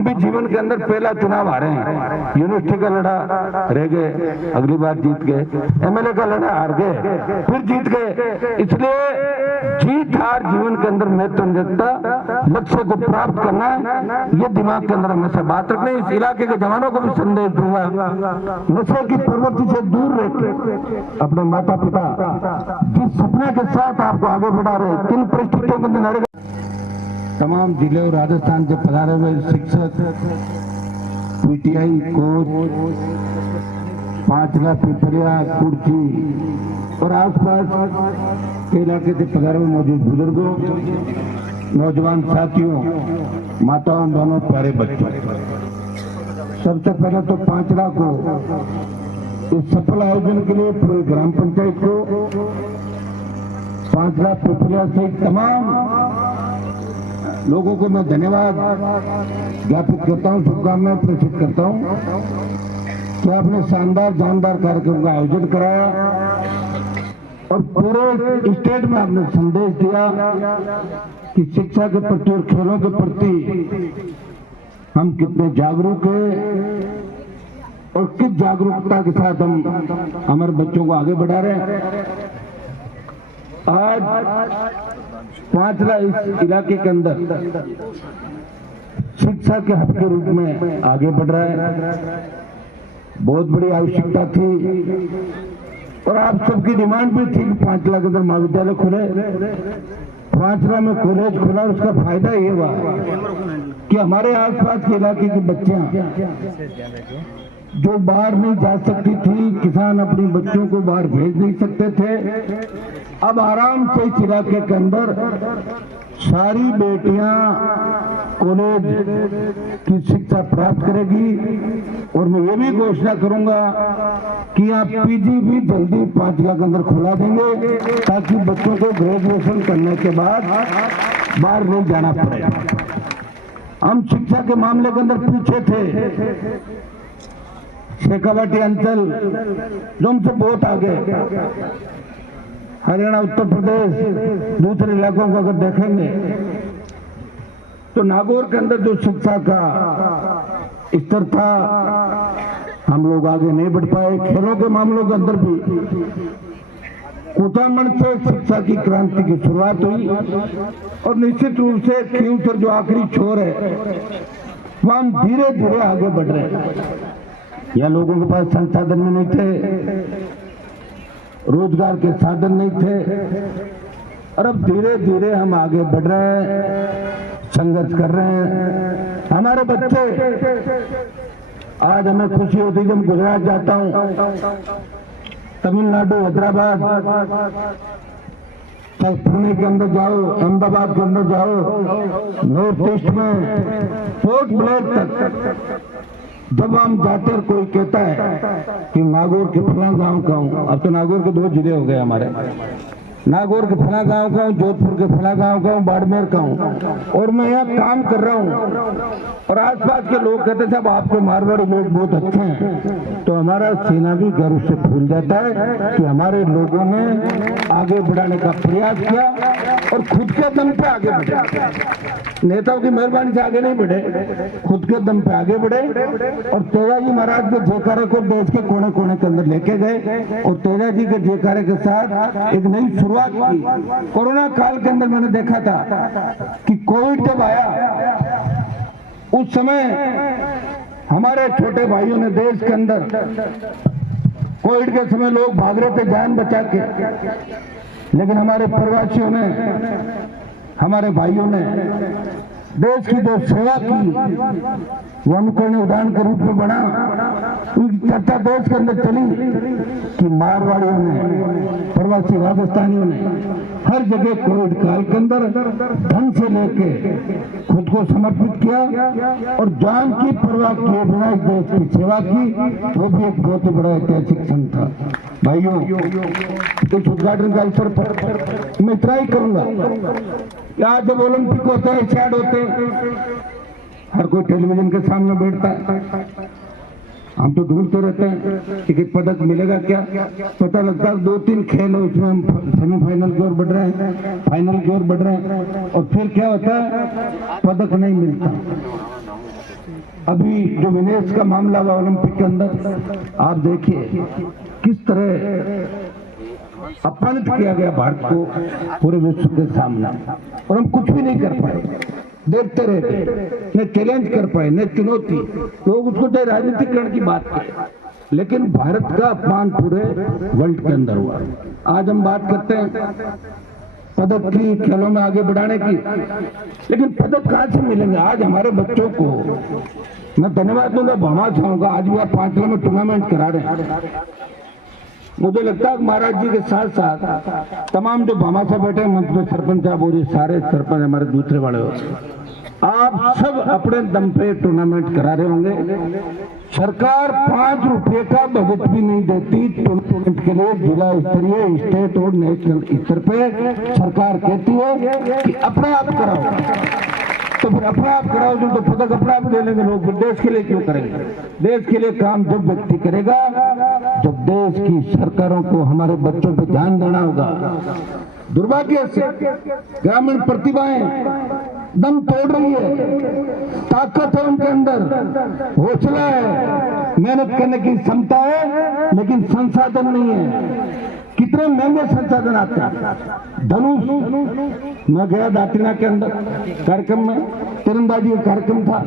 भी जीवन के अंदर पहला चुनाव हारे हैं। यूनिवर्सिटी का लड़ा रह गए, अगली बार जीत गए, एमएलए का लड़ा हार गए, फिर जीत गए। इसलिए जीत हार जीवन के अंदर महत्व नहीं रखता, लक्ष्य को प्राप्त करना है, ये दिमाग के अंदर हमेशा बात रखनी। इस इलाके के जवानों को भी संदेश दूंगा, नशे की प्रवृत्ति से दूर रहकर अपने माता पिता जिस सपने के साथ आपको आगे बढ़ा रहे, किन परिस्थितियों के अंदर तमाम जिले और राजस्थान से पधारे हुए शिक्षक, पीटीआई कोच, 5 पिपलिया, कुर्ची और आसपास के इलाके से पधारे हुए मौजूद बुजुर्गों, नौजवान साथियों, माताओं, बहनों, प्यारे बच्चों, सबसे पहले तो 5 को इस सफल आयोजन के लिए पूरे ग्राम पंचायत को, 5 पिपलिया से तमाम लोगों को मैं धन्यवाद ज्ञापित करता हूं, शुभकामनाएं प्रेषित करता हूं कि आपने शानदार जानदार कार्यक्रम का आयोजन कराया और पूरे स्टेट में आपने संदेश दिया कि शिक्षा के प्रति और खेलों के प्रति हम कितने जागरूक हैं और किस जागरूकता के साथ हम हमारे बच्चों को आगे बढ़ा रहे हैं। आज 5 इस इलाके के अंदर शिक्षा के हक के रूप में आगे बढ़ रहा है। बहुत बड़ी आवश्यकता थी और आप सबकी डिमांड भी थी कि 5 लाख के अंदर महाविद्यालय खुले, 5 में कॉलेज खुला। उसका फायदा ये हुआ कि हमारे आसपास के इलाके की बच्चियां जो बाहर नहीं जा सकती थी, किसान अपने बच्चों को बाहर भेज नहीं सकते थे, अब आराम से इस इलाके के अंदर सारी बेटियां कॉलेज की शिक्षा प्राप्त करेगी। और मैं ये भी घोषणा करूंगा कि आप पीजी भी जल्दी 5 लाख के अंदर खुला देंगे ताकि बच्चों को ग्रेजुएशन करने के बाद बाहर नहीं जाना पड़े। हम शिक्षा के मामले के अंदर पीछे थे, शेखावाटी अंचल जो हमसे बहुत आगे, हरियाणा, उत्तर प्रदेश, दूसरे इलाकों को अगर देखेंगे तो नागौर के अंदर जो शिक्षा का स्तर था हम लोग आगे नहीं बढ़ पाए। खेलों के मामलों के अंदर भी कुटामण से शिक्षा की क्रांति की शुरुआत हुई और निश्चित रूप से क्योंसर जो आखिरी छोर है वह हम धीरे धीरे आगे बढ़ रहे हैं। यहाँ लोगों के पास संसाधन में नहीं थे, रोजगार के साधन नहीं थे और अब धीरे धीरे हम आगे बढ़ रहे हैं, संघर्ष कर रहे हैं। हमारे बच्चे, आज हमें खुशी होती जब गुजरात जाता हूँ, तमिलनाडु, हैदराबाद, चाहे पुणे के अंदर जाओ, अहमदाबाद के अंदर जाओ, नॉर्थ ईस्ट में पोर्ट ब्लेयर तक जब हम जाते और कोई कहता है कि नागौर के फला गांव का हूं, अब तो नागौर के 2 जिले हो गए हमारे, नागौर के फला गांव का हूं, जोधपुर के फला गांव का हूं, बाड़मेर का हूं और मैं यहाँ काम कर रहा हूं और आसपास के लोग कहते साहब आपके मारवाड़ी लोग बहुत अच्छे हैं, तो हमारा सीना भी गर्व से फूल जाता है कि हमारे लोगों ने आगे बढ़ाने का प्रयास किया और खुद के दम पे आगे बढ़े। नेताओं की मेहरबानी से आगे नहीं बढ़े, खुद के दम पे आगे बढ़े और तेजाजी महाराज के जयकारे को देश के कोने कोने के अंदर लेके गए और तेजाजी के जयकारे के साथ एक नई शुरुआत की। कोरोना काल के अंदर मैंने देखा था कि कोविड जब आया उस समय हमारे छोटे भाइयों ने देश के अंदर कोविड के समय लोग भाग रहे थे जान बचा के, लेकिन हमारे प्रवासियों ने, हमारे भाइयों ने देश की जो सेवा की वो अनुकरणीय उदाहरण के रूप में बना। उनकी चर्चा देश के अंदर चली कि मारवाड़ियों ने, प्रवासी राजस्थानियों ने हर जगह कोविड काल के अंदर ढंग से लेके खुद को समर्पित किया और जान की परवाह किए बिना देश की सेवा की। वो भी एक बहुत ही बड़ा ऐतिहासिक क्षण था। भाइयों, इस उद्घाटन का अवसर पर मैं इतना ही करूंगा, आज जब ओलंपिक होते हैं, एशियाड होते हैं, हर कोई टेलीविजन के सामने बैठता है, हम तो ढूंढते रहते हैं कि पदक मिलेगा क्या, पता लगता है 2-3 खेल है उसमें हम सेमीफाइनल की ओर बढ़ रहे हैं, फाइनल की ओर बढ़ रहे हैं और फिर क्या होता है, पदक नहीं मिलता। अभी जो विनेश का मामला हुआ ओलंपिक के अंदर, आप देखिए किस तरह अपमानित किया गया भारत को पूरे विश्व के सामने, और हम कुछ भी नहीं कर पाए, देखते रहे, न चैलेंज कर पाए न चुनौती। लोग उसको चाहे राजनीतिकरण की बात करें, लेकिन भारत का अपमान पूरे वर्ल्ड के अंदर हुआ। आज हम बात करते हैं पदक की, खेलों में आगे बढ़ाने की, लेकिन पदक कहां से मिलेंगे? आज हमारे बच्चों को मैं धन्यवाद दूंगा, भामा चाहूंगा, आज भी आप 5 किलो में टूर्नामेंट करा रहे हैं। मुझे लगता है महाराज जी के साथ साथ तमाम जो भामा साहब बैठे हैं मंच में, सरपंच साहब और ये सारे सरपंच हमारे दूसरे वाले होते, आप सब अपने दम पे टूर्नामेंट करा रहे होंगे। सरकार 5 रुपए का बजट भी नहीं देती टूर्नामेंट के लिए, जिला स्तरीय, स्टेट और नेशनल स्तर पे सरकार कहती है कि अपने आप कराओ, तो फिर अपने आप कराओ, जो तो पदक अपने आप ले लेंगे लोग, फिर देश के लिए क्यों करेंगे? देश के लिए काम जब व्यक्ति करेगा, जब देश की सरकारों को हमारे बच्चों पे ध्यान देना होगा। दुर्भाग्य से ग्रामीण प्रतिभाएं दम तोड़ रही है, ताकत है उनके अंदर, हौसला है, मेहनत करने की क्षमता है, लेकिन संसाधन नहीं है। कितने महंगे संसाधन आते हैं। धनुष, मैं गया दातिना के अंदर कार्यक्रम में, तीरंदाजी का कार्यक्रम था,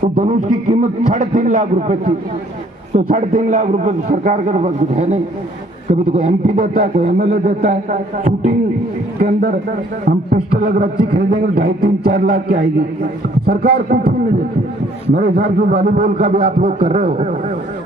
तो धनुष की कीमत 3.5 लाख रुपए थी। तो 3.5 लाख रुपए सरकार के पास कुछ है नहीं, कभी तो कोई एमपी देता है, कोई एमएलए देता है। शूटिंग के अंदर हम पिस्टल अगर अच्छी खरीदेंगे तो 2.5, 3, 4 लाख की आएगी, सरकार कुछ भी नहीं देती। मेरे हिसाब से वॉलीबॉल का भी आप लोग कर रहे हो,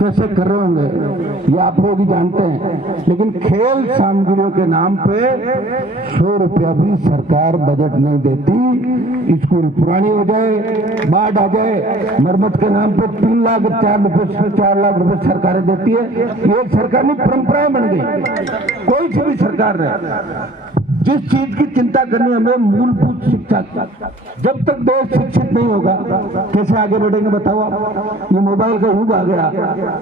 कैसे कर रहे होंगे ये आप लोग ही जानते हैं, लेकिन खेल सामग्रियों के नाम पे 100 रुपया भी सरकार बजट नहीं देती। स्कूल पुरानी हो जाए, बाढ़ आ जाए, मरम्मत के नाम पे 3 लाख 4 लाख रुपए सरकारें देती है। ये सरकार में परंपराएं बन गई, कोई सी भी सरकार रहे। जिस चीज की चिंता करनी हमें, मूलभूत शिक्षा की। जब तक देश शिक्षित नहीं होगा कैसे आगे बढ़ेंगे बताओ आप? ये मोबाइल का युग आ गया,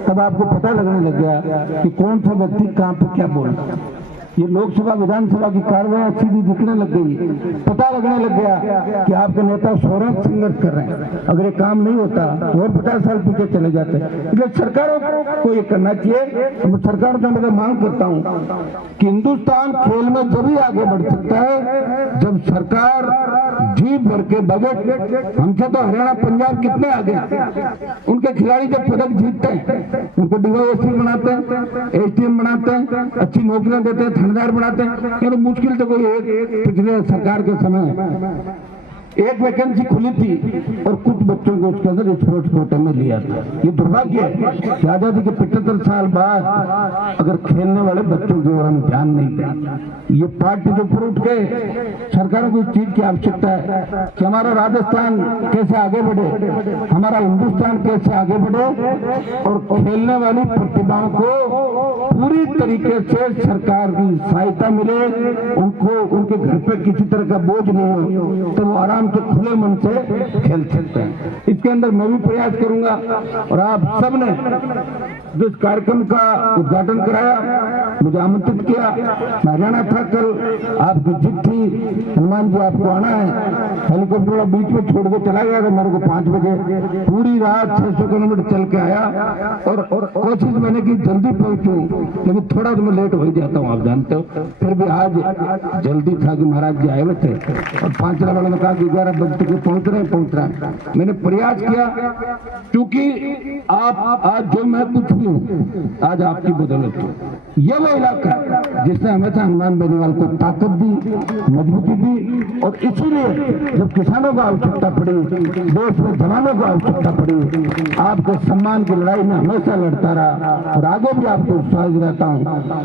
तब आपको पता लगने लग गया कि कौन सा व्यक्ति कहां पे क्या बोल रहा है। ये लोकसभा विधानसभा की कार्रवाई सीधी दिखने लग गई, पता लगने लग गया कि आपके नेता स्वयं संघर्ष कर रहे हैं। अगर ये काम नहीं होता और 50 साल पीछे चले जाते। इसलिए सरकारों को ये करना चाहिए। मैं सरकार से मैं मांग करता हूँ कि हिंदुस्तान खेल में जब ही आगे बढ़ सकता है जब सरकार जी भर के बजट, हमसे तो हरियाणा पंजाब कितने आगे, उनके खिलाड़ी जब पदक जीतते हैं उनको डीवाईएसपी बनाते हैं, एसडीएम बनाते हैं, अच्छी नौकरियां देते हैं, थानेदार बनाते हैं। तो मुश्किल तो कोई एक पिछले सरकार के समय एक वैकेंसी खुली थी और कुछ बच्चों को उसके अंदर स्पोर्ट्स कोटे में लिया था। ये दुर्भाग्य है कि आजादी के 75 साल बाद अगर खेलने वाले बच्चों की ओर हम ध्यान नहीं दें। ये पार्टी जो ऊपर उठ के सरकारों को इस चीज की आवश्यकता है कि हमारा राजस्थान कैसे आगे बढ़े, हमारा हिंदुस्तान कैसे आगे बढ़े, और खेलने वाली प्रतिभाओं को पूरी तरीके से सरकार की सहायता मिले, उनको उनके घर पे किसी तरह का बोझ नहीं हो, तो वो आराम से खुले मन से खेल सकते हैं। इसके अंदर मैं भी प्रयास करूंगा, और आप सबने जिस कार्यक्रम का उद्घाटन कराया, मुझे आमंत्रित किया, मैं हरियाणा था कल, आपकी जिद थी हनुमान जी आपको आना है, हेलीकॉप्टर बीच में छोड़ के चला गया था मेरे को 5 बजे, पूरी रात 600 किलोमीटर चल के आया, और कोशिश मैंने की जल्दी पहुंचूं, लेकिन थोड़ा तो मैं लेट हो ही जाता हूँ, आप जानते हो। फिर भी आज जल्दी था कि महाराज जी आए हुए थे, और 5 वालों ने कहा कि 11 बजे तक पहुंच रहे हैं। मैंने प्रयास किया, क्योंकि आप आज जो मैं कुछ भी हूँ, आज आपकी बदौलत हो। यह वो इलाका जिसने हमेशा हनुमान बेनीवाल को ताकत दी, मजबूती दी, और इसीलिए जब किसानों को आवश्यकता पड़ी, देश में जवानों को आवश्यकता पड़ी, आपके सम्मान की लड़ाई में हमेशा लड़ता रहा, और आगे भी आपको विश्वास रहता हूँ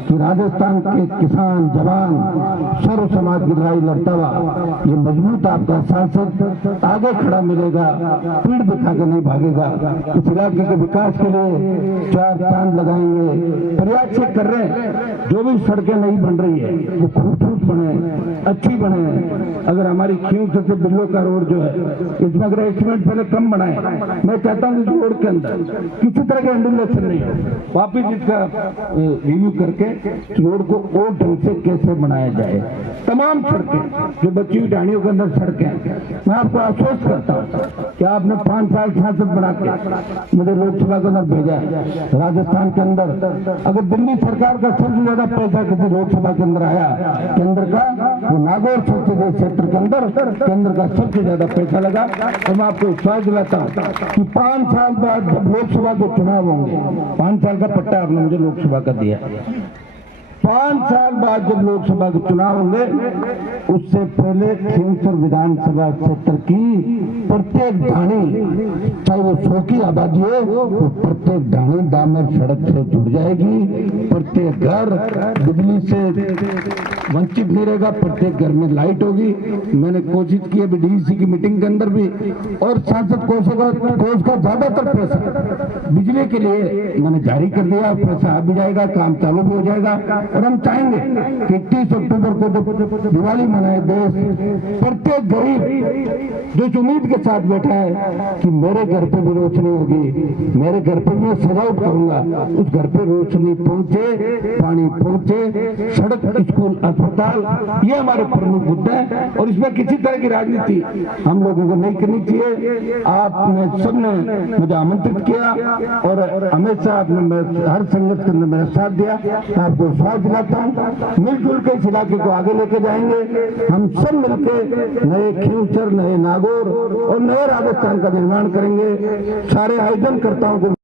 कि राजस्थान के किसान जवान सर्व समाज की लड़ाई लड़ता हुआ ये मजबूत आपका सांसद आगे खड़ा मिलेगा, पीठ दिखा के नहीं भागेगा। इस इलाके के विकास के लिए 4 चांद लगाएंगे, प्रयास से कर रहे हैं। जो भी सड़कें नहीं बन रही है वो खूबसूरत बने, अच्छी बने। अगर हमारी खींच से बिल्लो का रोड जो है, इसमें अगर एस्टिमेट पहले कम बनाए, मैं चाहता हूँ इस रोड के अंदर किसी तरह का इंडिविजुएशन नहीं हो, वापिस इसका रिव्यू करके रोड को और ढंग से कैसे बनाया जाए। तमाम सड़कें जो बच्ची हुई ढाणियों के अंदर सड़कें, मैं आपको आश्वस्त करता हूँ कि आपने 5 साल सांसद बना के मुझे लोकसभा के अंदर भेजा है। राजस्थान के अंदर अगर दिल्ली सरकार का सबसे ज्यादा पैसा किसी लोकसभा के अंदर आया केंद्र का, वो नागौर संसदीय क्षेत्र के अंदर केंद्र का सबसे ज्यादा पैसा लगा। तो मैं आपको विश्वास दिलाता हूँ कि 5 साल बाद जब लोकसभा के चुनाव होंगे, 5 साल का पट्टा आपने मुझे लोकसभा का दिया, 5 साल बाद जब लोकसभा के चुनाव होंगे, उससे पहले खींवसर विधानसभा क्षेत्र की प्रत्येक ढाणी, चाहे वो 100 की आबादी हो, वो प्रत्येक ढाणी डामर सड़क से जुड़ जाएगी। प्रत्येक घर बिजली से वंचित नहीं रहेगा, प्रत्येक घर में लाइट होगी। मैंने कोशिश की अभी डीसी की मीटिंग के अंदर भी, और सांसद कोष का ज्यादातर पैसा बिजली के लिए मैंने जारी कर दिया। पैसा आ भी जाएगा, काम चालू भी हो जाएगा। और हम चाहेंगे कि 31 अक्टूबर को जब दिवाली मनाए देश, प्रत्येक गरीब जो इस उम्मीद के साथ बैठा है कि मेरे घर पे भी रोशनी होगी, मेरे घर पे मैं सजावट करूंगा, उस घर पे रोशनी पहुंचे, पानी पहुंचे, सड़क, स्कूल, अस्पताल, ये हमारे प्रमुख मुद्दे हैं। और इसमें किसी तरह की राजनीति हम लोगों को नहीं करनी चाहिए। आपने सबने मुझे आमंत्रित किया और हमेशा आपने हर संगत के अंदर मेरा साथ दिया। आपको विश्वास दिलाता हूँ मिलजुल के इस इलाके को आगे लेके जाएंगे। हम सब मिलकर नए खींवसर, नए नागौर और नए राजस्थान का निर्माण करेंगे। सारे आयोजन करताओं को